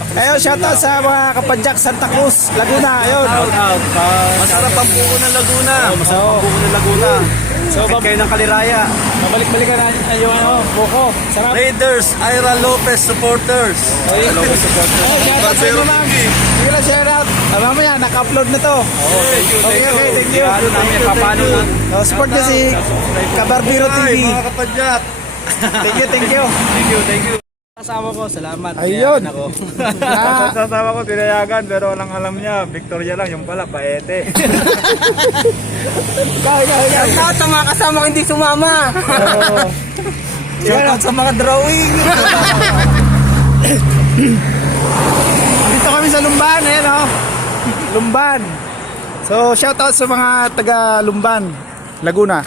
Ayun, shoutout sa mga kapadyak Santa Cruz, Laguna. Ayun. Shout out. Masarap ang buko ng Laguna. Masarap ang buko ng Laguna. So, kayo ng Kaliraya. Mabalik-balikan na yung buko. Sarap. Raiders, Ira Lopez supporters. Lopez supporters. Shoutout sa inyo, ma'am. Sige lang, shoutout. Mamaya, naka-upload na to. Okay, thank you. Ano namin, papano na. Support nyo si Kabarbiro TV. Mga kapadyak. Thank you. Thank you. Kasama ko, salamat. Ayun. Ako. Sasama ko tinayagan pero walang alam niya, Victoria lang, yung pala paete. Kaya. Shout out sa mga kasama ko hindi sumama. Shout out sa mga drawing. Dito kami sa Lumban, ayan o. Lumban. So, shoutout sa mga taga Lumban, Laguna.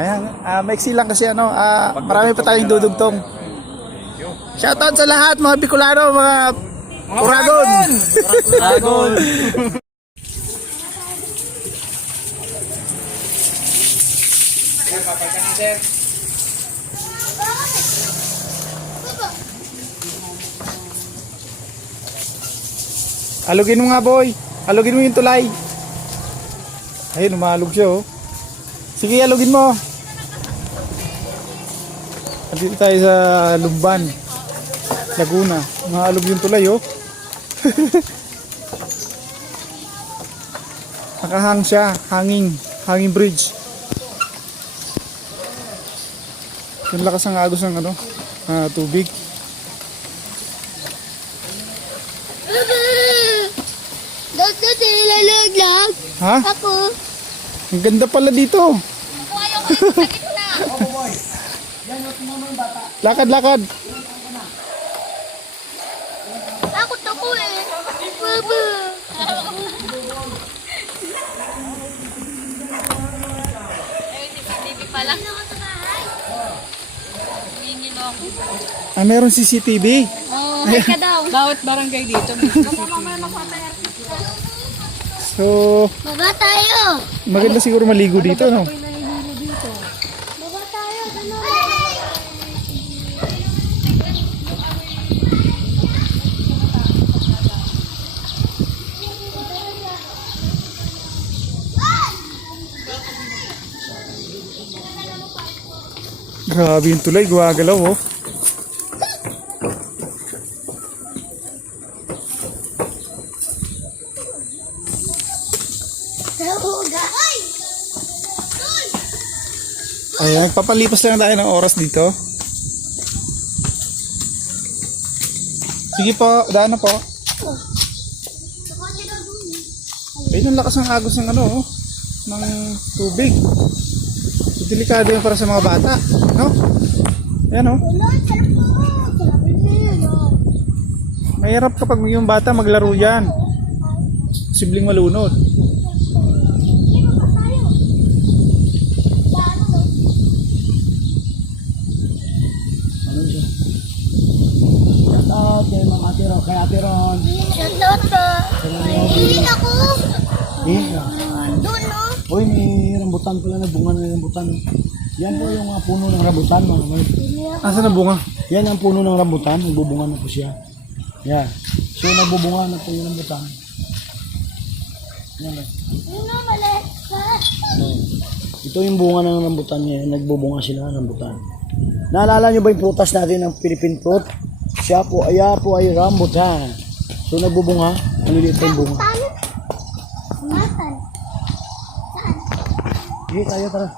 Ayan, maiksi lang kasi marami pa tayong dudugtong. Shoutout sa lahat, mga Bicolano, mga Uragon. Dragon. Alugin mo nga, boy. Alugin mo yung tulay. Ayun, umalog siya, oh. Sige, alugin mo. Dito tayo sa Lumban, Laguna. Umalog yung tulay, oh. Nakahang siya, hanging bridge. Yung lakas ng agos ng tubig. Doktor, nilalaglag. Ha? Ako. Ang ganda pala dito. Ako ayaw ko yung sakit na. Lakad. Ako tako eh. Baba. CCTV pala. Hingin ako. Meron CCTV. Oh, may ka daw. Bawat barangay dito. So, Baba tayo. maganda siguro maligo dito, no? Baba tayo. Grabe yung tulay, gumagalaw, oh. Ayan, papalipas lang tayo ng oras dito. Sige po, daan na po. Ayun, ang lakas ng agos ng ng tubig. So, delikado yan para sa mga bata, no? Ayan, oh. Mahirap kapag yung bata maglaro yan. Posibleng malunod. Kay Ate Ron. Shoutout po. Hindi ako. Doon no. Uy, may rambutan pala na bunga ng rambutan. Yan po yung puno ng rambutan, mga man. Asan ang bunga? Yan ang puno ng rambutan, nagbubunga na po siya. Yan. So nagbubunga na po yung rambutan. Yan. Ano mali? Ito yung bunga ng rambutan niya, nagbubunga sila ng rambutan. Naalala niyo ba yung prutas natin ng Philippine fruit? Siya po ay rambutan. So nagbubunga, ano dito yung bunga? Saan? Matan. Saan? Sige, tayo tara.